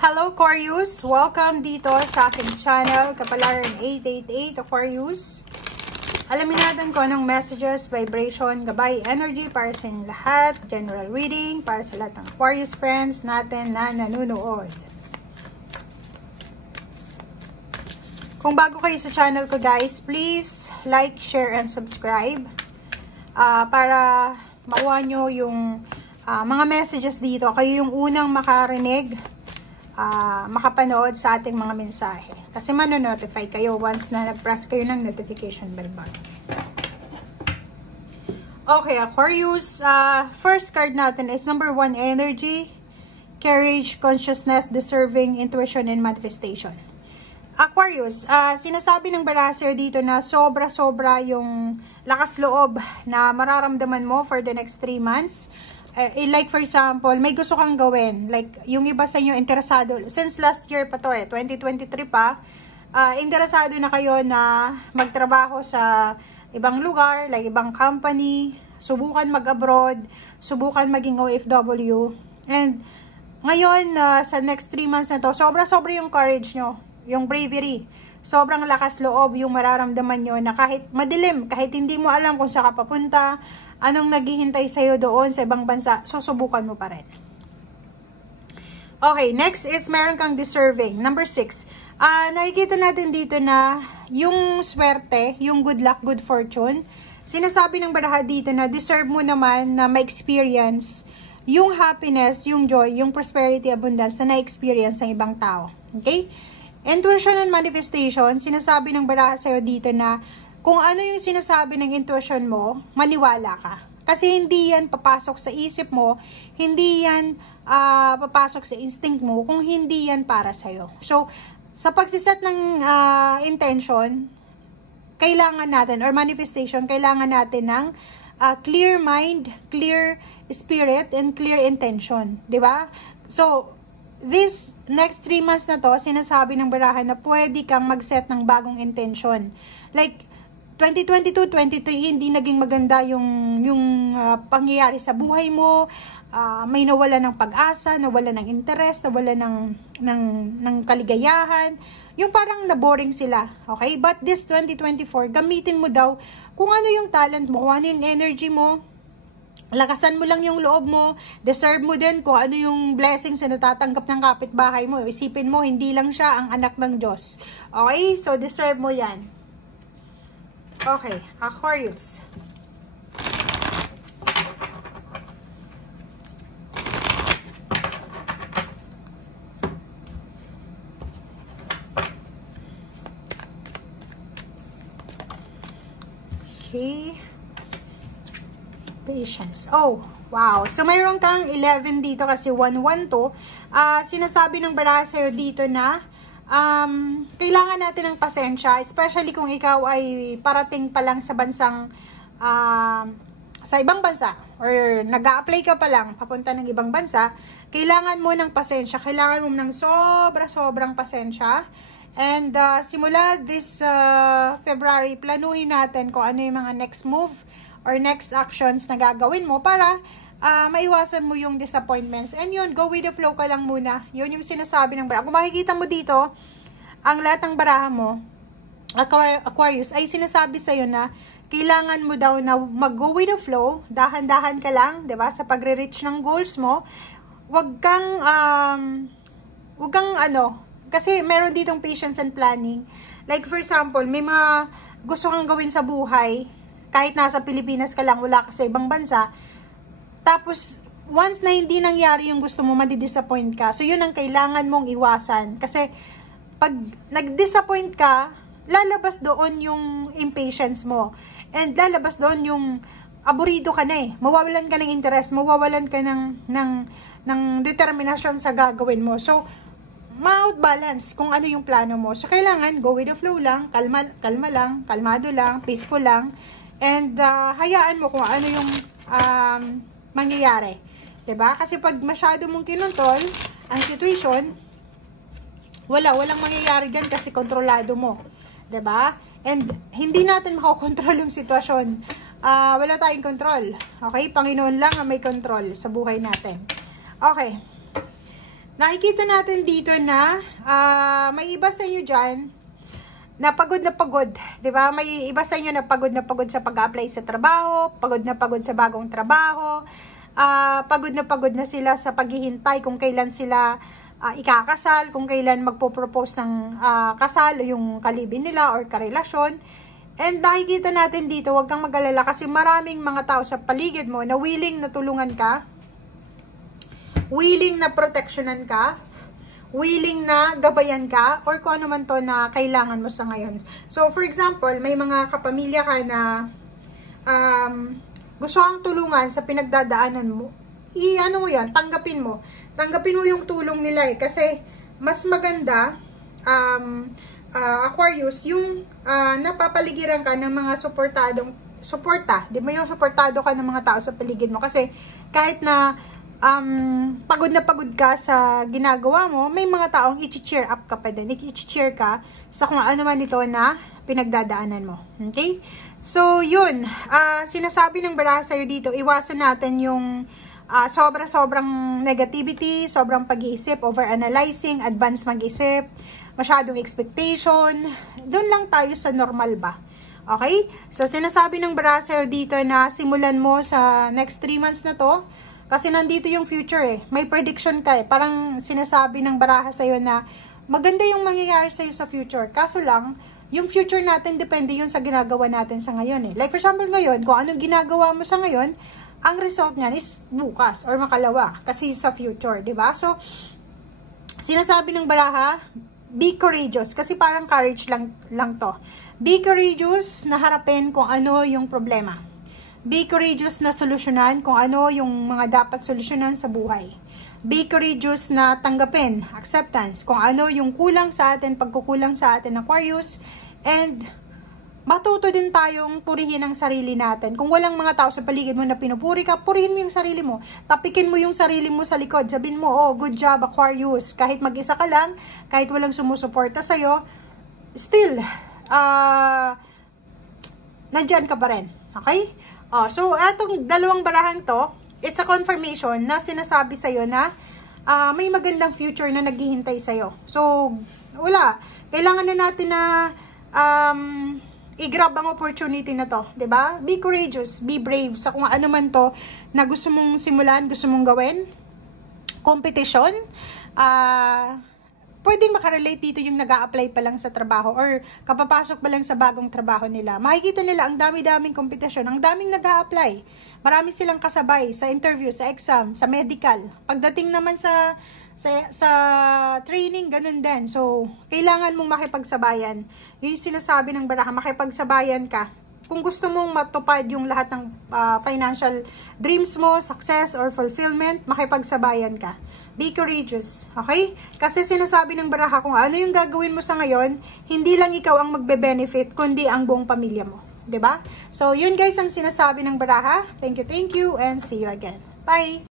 Hello Aquarius! Welcome dito sa aking channel, Kapalaran 888 Aquarius. Alamin natin kung anong messages, vibration, gabay, energy para sa inyong lahat. General reading para sa lahat ng Aquarius friends natin na nanonood. Kung bago kayo sa channel ko guys, please like, share, and subscribe. Para makuha nyo yung mga messages dito. Kayo yung unang makarinig, makapanood sa ating mga mensahe. Kasi manonotify kayo once na nag-press kayo ng notification bell button. Okay, Aquarius. First card natin is number 1, energy, courage, consciousness, deserving, intuition, and manifestation. Aquarius, sinasabi ng Baraser dito na sobra-sobra yung lakas loob na mararamdaman mo for the next 3 months. Like for example, may gusto kang gawin. Like yung iba sa inyo interesado. Since last year pa to 2023 pa. Interesado na kayo na magtrabaho sa ibang lugar, like ibang company. Subukan mag-abroad. Subukan maging OFW. And ngayon, sa next 3 months na to, sobra-sobra yung courage nyo. Yung bravery. Sobrang lakas loob yung mararamdaman nyo na kahit madilim, kahit hindi mo alam kung saan ka papunta, anong naghihintay sa'yo doon sa ibang bansa, susubukan mo pa rin. Okay, next is meron kang deserving. Number 6. Nakikita natin dito na yung swerte, yung good luck, good fortune, sinasabi ng baraha dito na deserve mo naman na ma-experience yung happiness, yung joy, yung prosperity, abundance na na-experience ng ibang tao. Okay? Intuition and manifestation, sinasabi ng baraha sa'yo dito na kung ano yung sinasabi ng intuition mo, maniwala ka. Kasi hindi yan papasok sa isip mo, hindi yan papasok sa instinct mo, kung hindi yan para sa'yo. So, sa pagsiset ng intention, kailangan natin, or manifestation, kailangan natin ng clear mind, clear spirit, and clear intention. Diba? So, this next 3 months na to, sinasabi ng barahan na pwede kang mag-set ng bagong intention. Like, 2022-23, hindi naging maganda yung pangyayari sa buhay mo. May nawala ng pag-asa, nawala ng interest, nawala ng kaligayahan. Yung parang na-boring sila. Okay? But this 2024, gamitin mo daw kung ano yung talent mo, kung ano yung energy mo. Lakasan mo lang yung loob mo, deserve mo din kung ano yung blessings na natatanggap ng kapitbahay mo. Isipin mo, hindi lang siya ang anak ng Diyos. Okay? So, deserve mo yan. Okay, Aquarius. Okay. Patience. Oh, wow. So, mayroon kang 11 dito kasi 1-1 to. Sinasabi ng Baraser dito na kailangan natin ng pasensya, especially kung ikaw ay parating pa lang sa bansang, sa ibang bansa, or nag-a-apply ka pa lang, papunta ng ibang bansa, kailangan mo ng pasensya. Kailangan mo ng sobrang pasensya. And simula this February, planuhin natin kung ano yung mga next move or next actions na gagawin mo para maiwasan mo yung disappointments. And yun, go with the flow ka lang muna. Yun yung sinasabi ng baraha. Kung makikita mo dito, ang lahat ng baraha mo, Aquarius, ay sinasabi sa'yo na kailangan mo daw na mag-go with the flow, dahan-dahan ka lang, diba? Sa pagre-reach ng goals mo, wag kang kasi meron ditong patience and planning. Like for example, may mga gusto kang gawin sa buhay, kahit nasa Pilipinas ka lang, wala ka sa ibang bansa, tapos once na hindi nangyari yung gusto mo, madi-disappoint ka. So yun ang kailangan mong iwasan. Kasi pag nag-disappoint ka, lalabas doon yung impatience mo. And lalabas doon yung aburido ka na eh. Mawawalan ka ng interest, mawawalan ka ng determinasyon sa gagawin mo. So, ma-outbalance kung ano yung plano mo. So, kailangan go with the flow lang, kalma lang, kalmado lang, peaceful lang, and hayaan mo kung ano yung mangyayari. Diba? Kasi pag masyado mong kinontrol ang situation, walang mangyayari dyan kasi kontrolado mo. Diba? And hindi natin makakontrol yung sitwasyon. Wala tayong control. Okay? Panginoon lang ang may control sa buhay natin. Okay. nakikita natin dito na may iba sa inyo dyan na pagod, 'di ba? May iba sa inyo na pagod sa pag-apply sa trabaho, pagod sa bagong trabaho, pagod na sila sa paghihintay kung kailan sila ikakasal, kung kailan magpo-propose ng kasal o yung kalibin nila or karelasyon. And nakikita natin dito, huwag kang mag-alala kasi maraming mga tao sa paligid mo na willing na tulungan ka, willing na proteksyonan ka, willing na gabayan ka, or kung ano man to na kailangan mo sa ngayon. So, for example, may mga kapamilya ka na gusto kang tulungan sa pinagdadaanan mo. Ano mo yan, tanggapin mo. Tanggapin mo yung tulong nila kasi mas maganda, Aquarius, yung napapaligiran ka ng mga suporta. Di ba yung suportado ka ng mga tao sa paligid mo? Kasi kahit na pagod ka sa ginagawa mo, may mga taong i-cheer up ka pa din. I-cheer ka sa kung ano man ito na pinagdadaanan mo. Okay? So, yun. Sinasabi ng baraha sa'yo dito, iwasan natin yung sobrang negativity, sobrang pag-iisip, overanalyzing, advance mag-isip, masyadong expectation. Doon lang tayo sa normal ba? Okay? So, sinasabi ng baraha sa'yo dito na simulan mo sa next 3 months na to. Kasi nandito yung future eh. May prediction ka eh. Parang sinasabi ng baraha sa'yo na maganda yung mangyayari sa'yo sa future. Kaso lang, yung future natin depende yun sa ginagawa natin sa ngayon eh. Like for example ngayon, kung anong ginagawa mo sa ngayon, ang result niyan is bukas or makalawa. Kasi sa future, di ba? So, sinasabi ng baraha, be courageous. Kasi parang courage lang to. Be courageous na harapin kung ano yung problema. Be courageous na solusyonan kung ano yung mga dapat solusyonan sa buhay. Be courageous na tanggapin, acceptance, kung ano yung kulang sa atin, pagkukulang sa atin, Aquarius. And matuto din tayong purihin ang sarili natin. Kung walang mga tao sa paligid mo na pinupuri ka, purihin mo yung sarili mo. Tapikin mo yung sarili mo sa likod. Sabihin mo, oh, good job, Aquarius. Kahit mag-isa ka lang, kahit walang sumusuporta sa'yo, still, nandyan ka pa rin. Okay? So, atong dalawang barahan to, it's a confirmation na sinasabi sa'yo na may magandang future na naghihintay sa'yo. So, wala. Kailangan na natin na i-grab ang opportunity na to. 'Di ba? Be courageous, be brave sa kung ano man to na gusto mong simulan, gusto mong gawin. Competition. Pwedeng makarelate dito yung nag-a-apply pa lang sa trabaho or kapapasok pa lang sa bagong trabaho nila. Makikita nila ang dami-daming kompetisyon, ang daming nag-a-apply. Marami silang kasabay sa interview, sa exam, sa medical. Pagdating naman sa training, ganun din. So, kailangan mong makipagsabayan. Yun yung sinasabi ng baraha, makipagsabayan ka. Kung gusto mong matupad yung lahat ng financial dreams mo, success or fulfillment, makipagsabayan ka. Be courageous, okay? Kasi sinasabi ng baraha kung ano yung gagawin mo sa ngayon, hindi lang ikaw ang magbe-benefit, kundi ang buong pamilya mo. 'Di ba? So, yun guys ang sinasabi ng baraha. Thank you, and see you again. Bye!